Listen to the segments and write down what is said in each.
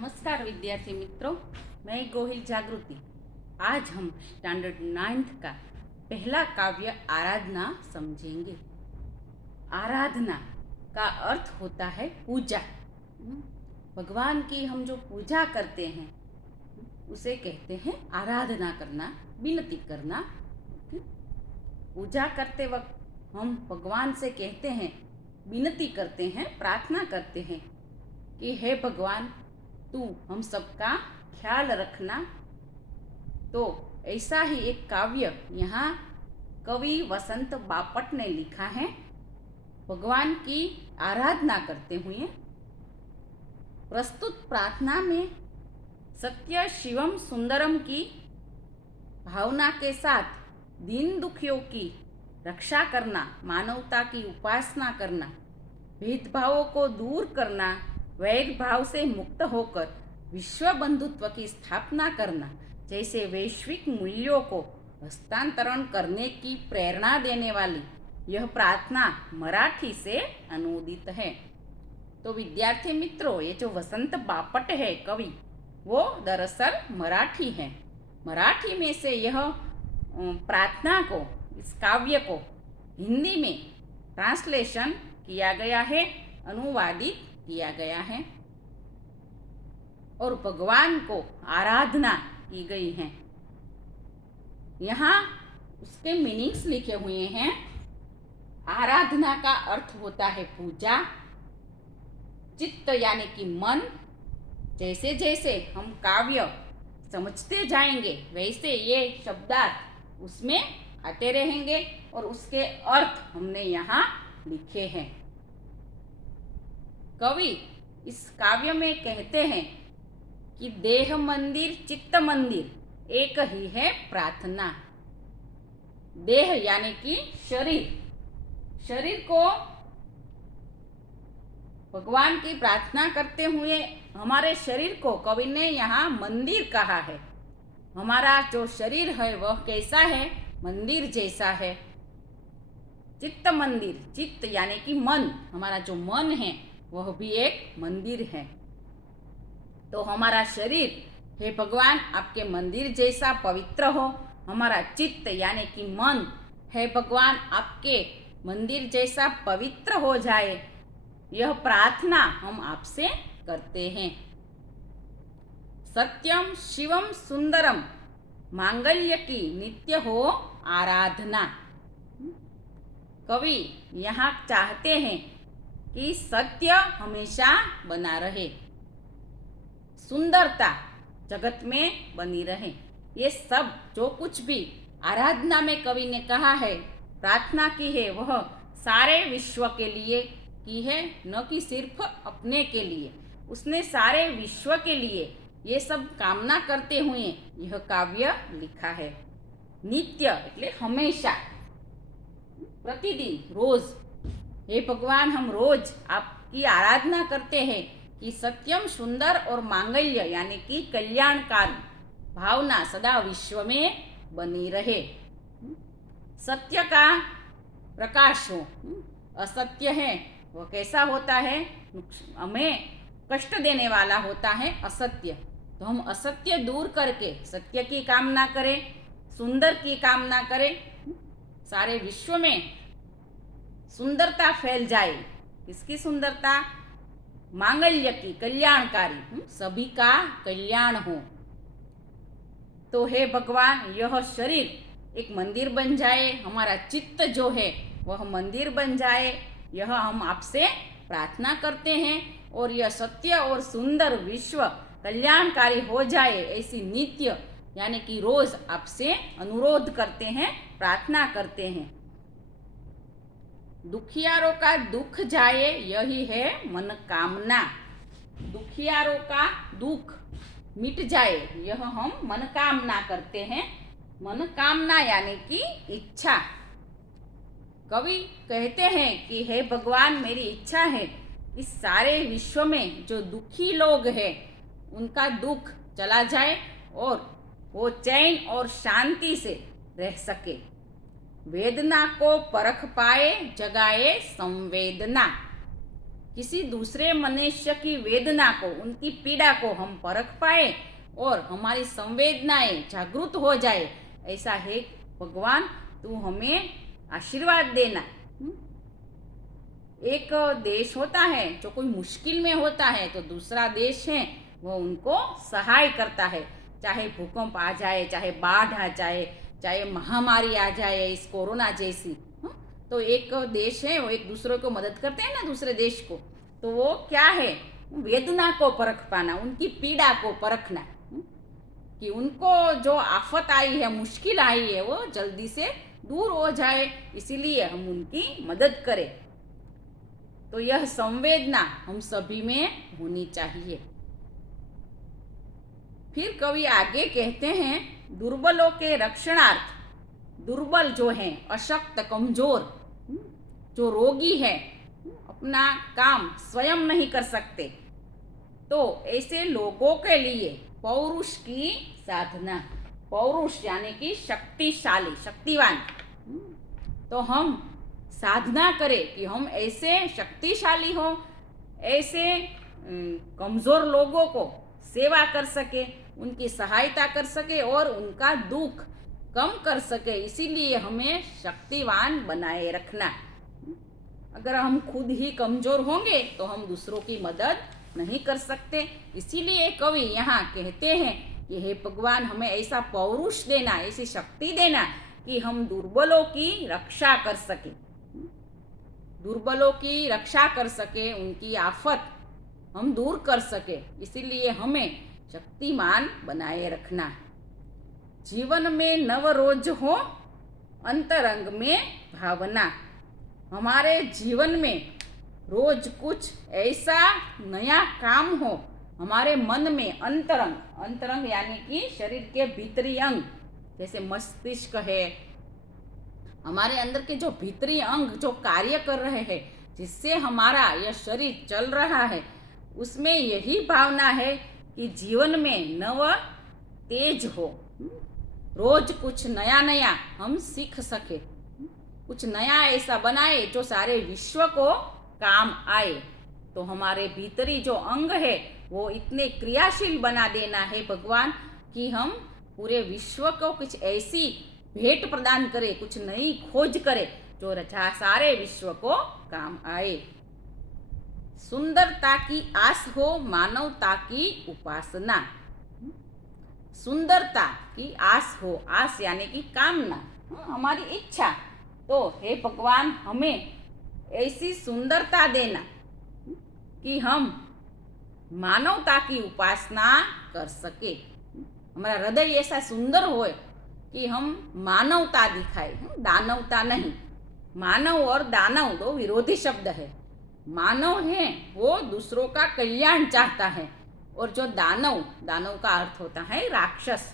नमस्कार विद्यार्थी मित्रों, मैं गोहिल जागृति। आज हम स्टैंडर्ड 9th का पहला काव्य आराधना समझेंगे। आराधना का अर्थ होता है पूजा। भगवान की हम जो पूजा करते हैं उसे कहते हैं आराधना करना, विनती करना। पूजा करते वक्त हम भगवान से कहते हैं, विनती करते हैं, प्रार्थना करते हैं कि हे भगवान, तू हम सबका ख्याल रखना। तो ऐसा ही एक काव्य यहाँ कवि वसंत बापट ने लिखा है भगवान की आराधना करते हुए। प्रस्तुत प्रार्थना में सत्य शिवम सुंदरम की भावना के साथ दीन दुखियों की रक्षा करना, मानवता की उपासना करना, भेदभावों को दूर करना, वैर भाव से मुक्त होकर विश्व बंधुत्व की स्थापना करना जैसे वैश्विक मूल्यों को हस्तांतरण करने की प्रेरणा देने वाली यह प्रार्थना मराठी से अनुदित है। तो विद्यार्थी मित्रों, ये जो वसंत बापट है कवि, वो दरअसल मराठी है। मराठी में से यह प्रार्थना को, इस काव्य को हिंदी में ट्रांसलेशन किया गया है, अनुवादित किया गया है और भगवान को आराधना की गई है। यहाँ उसके मीनिंग्स लिखे हुए हैं। आराधना का अर्थ होता है पूजा। चित्त यानी कि मन। जैसे जैसे हम काव्य समझते जाएंगे वैसे ये शब्दार्थ उसमें आते रहेंगे और उसके अर्थ हमने यहाँ लिखे हैं। कवि इस काव्य में कहते हैं कि देह मंदिर चित्त मंदिर एक ही है प्रार्थना। देह यानी कि शरीर को भगवान की प्रार्थना करते हुए हमारे शरीर को कवि ने यहाँ मंदिर कहा है। हमारा जो शरीर है वह कैसा है? मंदिर जैसा है। चित्त मंदिर, चित्त यानी कि मन, हमारा जो मन है वह भी एक मंदिर है। तो हमारा शरीर, हे भगवान, आपके मंदिर जैसा पवित्र हो। हमारा चित्त यानी कि मन, हे भगवान, आपके मंदिर जैसा पवित्र हो जाए। यह प्रार्थना हम आपसे करते हैं। सत्यम शिवम सुंदरम मांगल्य की नित्य हो आराधना। कवि यहाँ चाहते हैं कि सत्य हमेशा बना रहे, सुंदरता जगत में बनी रहे। ये सब जो कुछ भी आराधना में कवि ने कहा है, प्रार्थना की है, वह सारे विश्व के लिए की है, न कि सिर्फ अपने के लिए। उसने सारे विश्व के लिए ये सब कामना करते हुए यह काव्य लिखा है। नित्य એટલે हमेशा, प्रतिदिन, रोज। हे भगवान, हम रोज आपकी आराधना करते हैं कि सत्यम, सुंदर और मांगल्य यानी कि कल्याणकारी भावना सदा विश्व में बनी रहे। सत्य का प्रकाश हो। असत्य है वह कैसा होता है? हमें कष्ट देने वाला होता है असत्य। तो हम असत्य दूर करके सत्य की कामना करें, सुंदर की कामना करें, सारे विश्व में सुंदरता फैल जाए। किसकी सुंदरता? मांगल्य की, कल्याणकारी, सभी का कल्याण हो। तो हे भगवान, यह शरीर एक मंदिर बन जाए, हमारा चित्त जो है वह मंदिर बन जाए, यह हम आपसे प्रार्थना करते हैं। और यह सत्य और सुंदर विश्व कल्याणकारी हो जाए, ऐसी नित्य यानी कि रोज आपसे अनुरोध करते हैं, प्रार्थना करते हैं। दुखियारों का दुख जाए, यही है मनोकामना। दुखियारों का दुख मिट जाए, यह हम मनोकामना करते हैं। मनोकामना यानी कि इच्छा। कवि कहते हैं कि हे भगवान, मेरी इच्छा है इस सारे विश्व में जो दुखी लोग हैं उनका दुख चला जाए और वो चैन और शांति से रह सके। वेदना को परख पाए, जगाए संवेदना। किसी दूसरे मनुष्य की वेदना को, उनकी पीड़ा को हम परख पाए और हमारी संवेदनाएं जागृत हो जाए, ऐसा है भगवान तू हमें आशीर्वाद देना। एक देश होता है जो कोई मुश्किल में होता है तो दूसरा देश है वो उनको सहाय करता है, चाहे भूकंप आ जाए, चाहे बाढ़ आ जाए, चाहे महामारी आ जाए इस कोरोना जैसी। तो एक देश है वो एक दूसरे को मदद करते हैं ना, दूसरे देश को, तो वो क्या है, वेदना को परख पाना, उनकी पीड़ा को परखना, कि उनको जो आफत आई है, मुश्किल आई है, वो जल्दी से दूर हो जाए, इसीलिए हम उनकी मदद करें। तो यह संवेदना हम सभी में होनी चाहिए। फिर कवि आगे कहते हैं, दुर्बलों के रक्षणार्थ, दुर्बल जो हैं, अशक्त, कमजोर, जो रोगी है, अपना काम स्वयं नहीं कर सकते, तो ऐसे लोगों के लिए पौरुष की साधना, पौरुष यानी कि शक्तिशाली, शक्तिवान, तो हम साधना करें कि हम ऐसे शक्तिशाली हो, ऐसे कमज़ोर लोगों को सेवा कर सके, उनकी सहायता कर सके और उनका दुख कम कर सके। इसीलिए हमें शक्तिवान बनाए रखना। अगर हम खुद ही कमज़ोर होंगे तो हम दूसरों की मदद नहीं कर सकते। इसीलिए कवि यहाँ कहते हैं कि हे भगवान हमें ऐसा पौरुष देना, ऐसी शक्ति देना कि हम दुर्बलों की रक्षा कर सके, दुर्बलों की रक्षा कर सके, उनकी आफत हम दूर कर सके। इसीलिए हमें शक्तिमान बनाए रखना। जीवन में नव रोज हो, अंतरंग में भावना। हमारे जीवन में रोज कुछ ऐसा नया काम हो, हमारे मन में अंतरंग, अंतरंग यानी कि शरीर के भीतरी अंग, जैसे मस्तिष्क है, हमारे अंदर के जो भीतरी अंग जो कार्य कर रहे हैं, जिससे हमारा यह शरीर चल रहा है, उसमें यही भावना है कि जीवन में नव तेज हो, रोज कुछ नया नया हम सीख सके, कुछ नया ऐसा बनाए जो सारे विश्व को काम आए। तो हमारे भीतरी जो अंग है वो इतने क्रियाशील बना देना है भगवान कि हम पूरे विश्व को कुछ ऐसी भेंट प्रदान करें, कुछ नई खोज करें जो सारे विश्व को काम आए। सुंदरता की आस हो, मानवता की उपासना। सुंदरता की आस हो, आस यानी कि कामना, हमारी इच्छा। तो हे भगवान हमें ऐसी सुंदरता देना कि हम मानवता की उपासना कर सके, हमारा हृदय ऐसा सुंदर हो कि हम मानवता दिखाए, दानवता नहीं। मानव और दानव दो विरोधी शब्द है। मानव है वो दूसरों का कल्याण चाहता है, और जो दानव, दानव का अर्थ होता है राक्षस,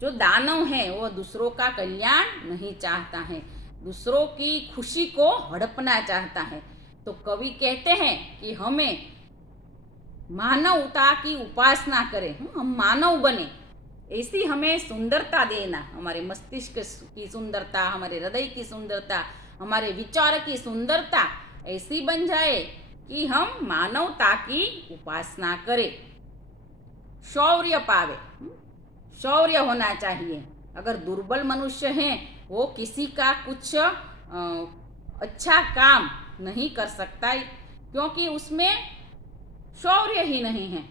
जो दानव है वो दूसरों का कल्याण नहीं चाहता है, दूसरों की खुशी को हड़पना चाहता है। तो कवि कहते हैं कि हमें मानवता की उपासना करें, हम मानव बने, ऐसी हमें सुंदरता देना। हमारे मस्तिष्क की सुंदरता, हमारे हृदय की सुंदरता, हमारे विचार की सुंदरता ऐसी बन जाए कि हम मानवता की उपासना करें। शौर्य पावे, शौर्य होना चाहिए। अगर दुर्बल मनुष्य हैं वो किसी का कुछ अच्छा काम नहीं कर सकता, क्योंकि उसमें शौर्य ही नहीं है।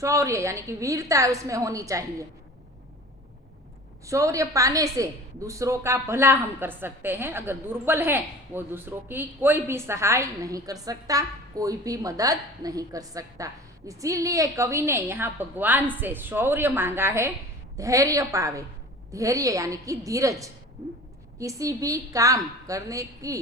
शौर्य यानी कि वीरता उसमें होनी चाहिए। शौर्य पाने से दूसरों का भला हम कर सकते हैं। अगर दुर्बल है वो दूसरों की कोई भी सहाय नहीं कर सकता, कोई भी मदद नहीं कर सकता। इसीलिए कवि ने यहाँ भगवान से शौर्य मांगा है, धैर्य पावे। धैर्य यानी कि धीरज, किसी भी काम करने की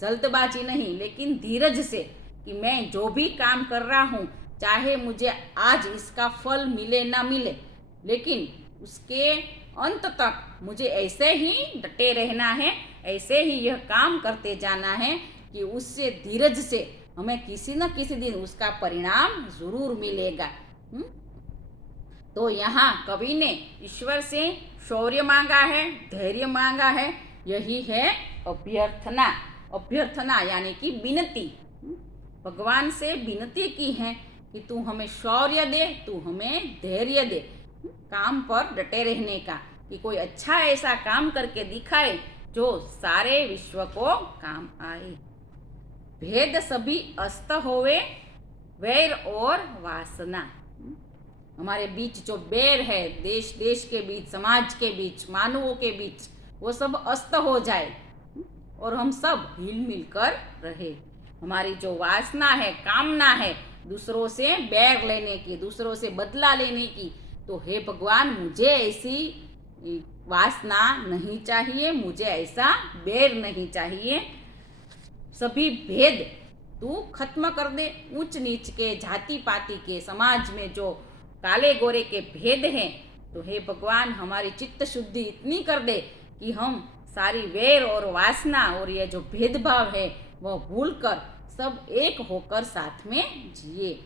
जल्दबाजी नहीं, लेकिन धीरज से कि मैं जो भी काम कर रहा हूँ, चाहे मुझे आज इसका फल मिले ना मिले, लेकिन उसके अंत तक मुझे ऐसे ही डटे रहना है, ऐसे ही यह काम करते जाना है कि उससे धीरज से हमें किसी न किसी दिन उसका परिणाम जरूर मिलेगा। तो यहाँ कवि ने ईश्वर से शौर्य मांगा है, धैर्य मांगा है, यही है अभ्यर्थना। अभ्यर्थना यानी कि विनती। भगवान से विनती की है कि तू हमें शौर्य दे, तू हमें धैर्य दे, काम पर डटे रहने का, कि कोई अच्छा ऐसा काम करके दिखाए जो सारे विश्व को काम आए। भेद सभी अस्त होवे, वैर और वासना। हमारे बीच जो बैर है, देश देश के बीच, समाज के बीच, मानवों के बीच, वो सब अस्त हो जाए और हम सब हिल मिल कर रहे। हमारी जो वासना है, कामना है दूसरों से बैर लेने की, दूसरों से बदला लेने की, तो हे भगवान मुझे ऐसी वासना नहीं चाहिए, मुझे ऐसा बैर नहीं चाहिए। सभी भेद तू खत्म कर दे। ऊंच नीच के, जाति पाति के, समाज में जो काले गोरे के भेद हैं, तो हे भगवान हमारी चित्त शुद्धि इतनी कर दे कि हम सारी वैर और वासना और ये जो भेदभाव है वह भूल कर सब एक होकर साथ में जिए।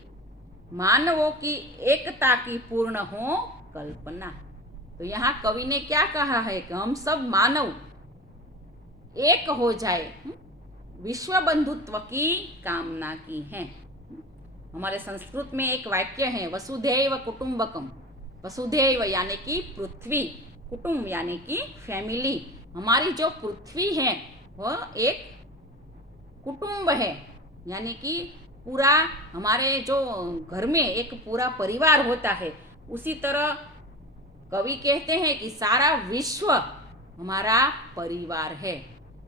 मानवों की एकता की पूर्ण हो कल्पना। तो यहाँ कवि ने क्या कहा है कि हम सब मानव एक हो जाए, विश्व बंधुत्व की कामना की है। हमारे संस्कृत में एक वाक्य है, वसुधैव कुटुंबकम। वसुधैव यानी कि पृथ्वी, कुटुंब यानी कि फैमिली। हमारी जो पृथ्वी है वह एक कुटुंब है, यानी कि पूरा हमारे जो घर में एक पूरा परिवार होता है, उसी तरह कवि कहते हैं कि सारा विश्व हमारा परिवार है।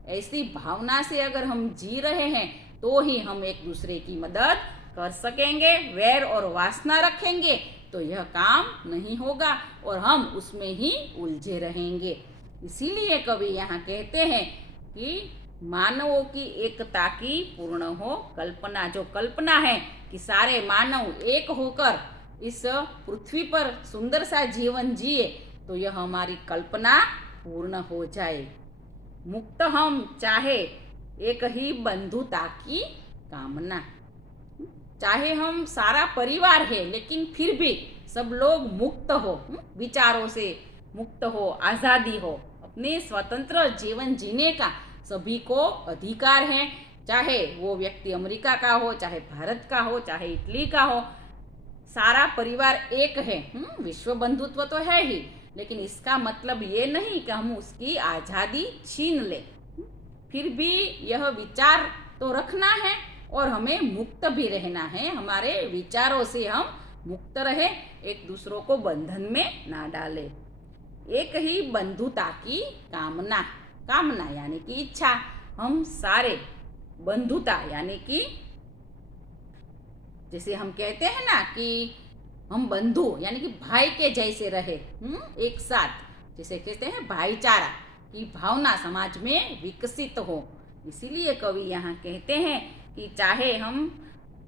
ऐसी भावना से अगर हम जी रहे हैं तो ही हम एक दूसरे की मदद कर सकेंगे। वैर और वासना रखेंगे तो यह काम नहीं होगा और हम उसमें ही उलझे रहेंगे। इसीलिए कवि यहाँ कहते हैं कि मानवों की एकता की पूर्ण हो कल्पना। जो कल्पना है कि सारे मानव एक होकर इस पृथ्वी पर सुंदर सा जीवन जिए, तो यह हमारी कल्पना पूर्ण हो जाए। मुक्त हम चाहे एक ही बंधुता की कामना। चाहे हम सारा परिवार है लेकिन फिर भी सब लोग मुक्त हो, विचारों से मुक्त हो, आज़ादी हो, अपने स्वतंत्र जीवन जीने का सभी को अधिकार है। चाहे वो व्यक्ति अमेरिका का हो, चाहे भारत का हो, चाहे इटली का हो, सारा परिवार एक है। विश्व बंधुत्व तो है ही, लेकिन इसका मतलब ये नहीं कि हम उसकी आज़ादी छीन ले। फिर भी यह विचार तो रखना है और हमें मुक्त भी रहना है। हमारे विचारों से हम मुक्त रहे, एक दूसरों को बंधन में ना डाले। एक ही बंधुता की कामना। कामना यानी कि इच्छा। हम सारे बंधुता यानी कि जैसे हम कहते हैं ना कि हम बंधु यानी कि भाई के जैसे रहे, एक साथ, जैसे कहते हैं भाईचारा की भावना समाज में विकसित हो। इसीलिए कवि यहाँ कहते हैं कि चाहे हम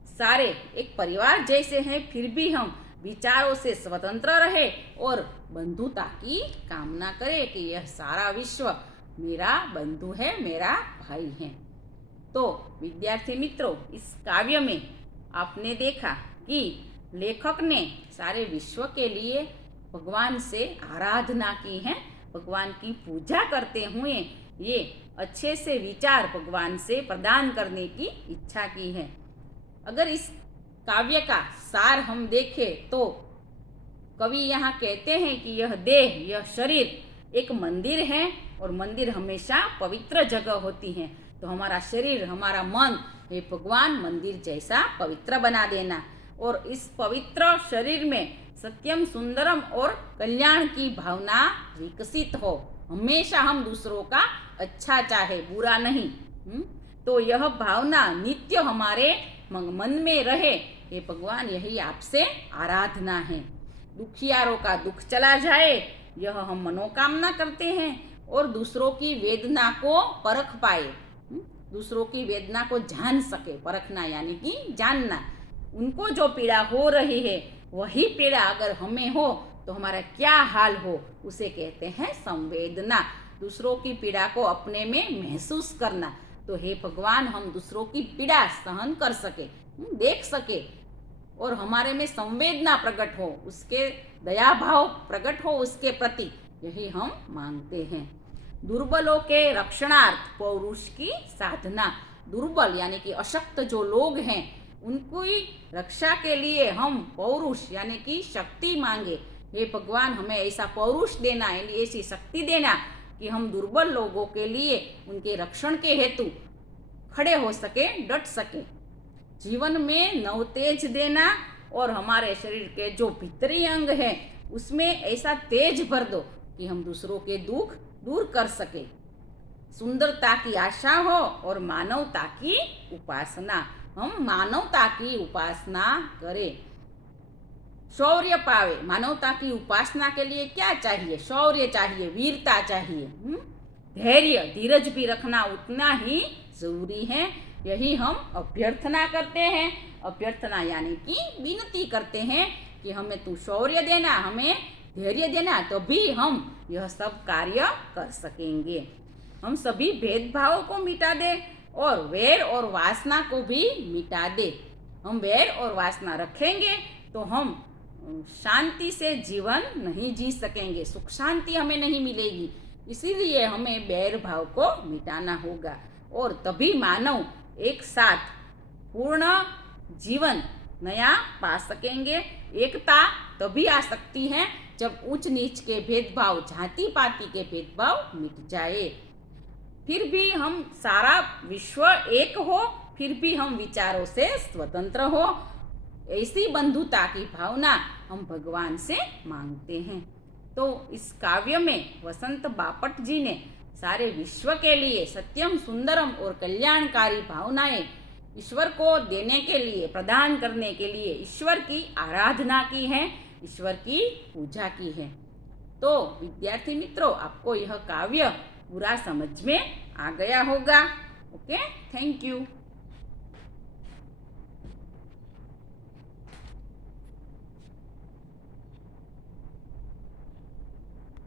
सारे एक परिवार जैसे हैं, फिर भी हम विचारों से स्वतंत्र रहे और बंधुता की कामना करें कि यह सारा विश्व मेरा बंधु है, मेरा भाई है। तो विद्यार्थी मित्रों, इस काव्य में आपने देखा कि लेखक ने सारे विश्व के लिए भगवान से आराधना की है, भगवान की पूजा करते हुए ये अच्छे से विचार भगवान से प्रदान करने की इच्छा की है। अगर इस काव्य का सार हम देखें तो कवि यहाँ कहते हैं कि यह देह, यह शरीर एक मंदिर है और मंदिर हमेशा पवित्र जगह होती है। तो हमारा शरीर, हमारा मन, हे भगवान मंदिर जैसा पवित्र बना देना और इस पवित्र शरीर में सत्यम, सुंदरम और कल्याण की भावना विकसित हो। हमेशा हम दूसरों का अच्छा चाहे, बुरा नहीं। तो यह भावना नित्य हमारे मन में रहे। हे भगवान, यही आपसे आराधना है। दुखियारों का दुख चला जाए, यह हम मनोकामना करते हैं और दूसरों की वेदना को परख पाए, दूसरों की वेदना को जान सके। परखना यानी कि जानना। उनको जो पीड़ा हो रही है वही पीड़ा अगर हमें हो तो हमारा क्या हाल हो, उसे कहते हैं संवेदना। दूसरों की पीड़ा को अपने में महसूस करना। तो हे भगवान, हम दूसरों की पीड़ा सहन कर सके, देख सके और हमारे में संवेदना प्रकट हो, उसके दया भाव प्रकट हो उसके प्रति, यही हम मांगते हैं। दुर्बलों के रक्षणार्थ पौरुष की साधना। दुर्बल यानी कि अशक्त जो लोग हैं उनकी रक्षा के लिए हम पौरुष यानी कि शक्ति मांगे। हे भगवान, हमें ऐसा पौरुष देना, ऐसी शक्ति देना कि हम दुर्बल लोगों के लिए उनके रक्षण के हेतु खड़े हो सके, डट सके। जीवन में नवतेज देना और हमारे शरीर के जो भीतरी अंग हैं उसमें ऐसा तेज भर दो कि हम दूसरों के दुख दूर कर सके। सुंदरता की आशा हो और मानवता की उपासना, हम मानवता की उपासना करें। शौर्य पावे, मानवता की उपासना के लिए क्या चाहिए? शौर्य चाहिए, वीरता चाहिए, धैर्य, धीरज भी रखना उतना ही जरूरी है। यही हम अभ्यर्थना करते हैं। अभ्यर्थना यानी कि विनती करते हैं कि हमें तू शौर्य देना, हमें धैर्य देना, तभी हम यह सब कार्य कर सकेंगे। हम सभी भेदभाव को मिटा दे और वैर और वासना को भी मिटा दे। हम वैर और वासना रखेंगे तो हम शांति से जीवन नहीं जी सकेंगे, सुख शांति हमें नहीं मिलेगी। इसीलिए हमें वैर भाव को मिटाना होगा और तभी मानव एक साथ पूर्ण जीवन नया पा सकेंगे। एकता तभी आ सकती है जब ऊंच नीच के भेदभाव, जाति पाति के भेदभाव मिट जाए। फिर भी हम सारा विश्व एक हो, फिर भी हम विचारों से स्वतंत्र हो, ऐसी बंधुता की भावना हम भगवान से मांगते हैं। तो इस काव्य में वसंत बापट जी ने सारे विश्व के लिए सत्यम, सुंदरम और कल्याणकारी भावनाएं ईश्वर को देने के लिए, प्रदान करने के लिए ईश्वर की आराधना की है, ईश्वर की पूजा की है। तो विद्यार्थी मित्रों, आपको यह काव्य पूरा समझ में आ गया होगा। Okay, thank you.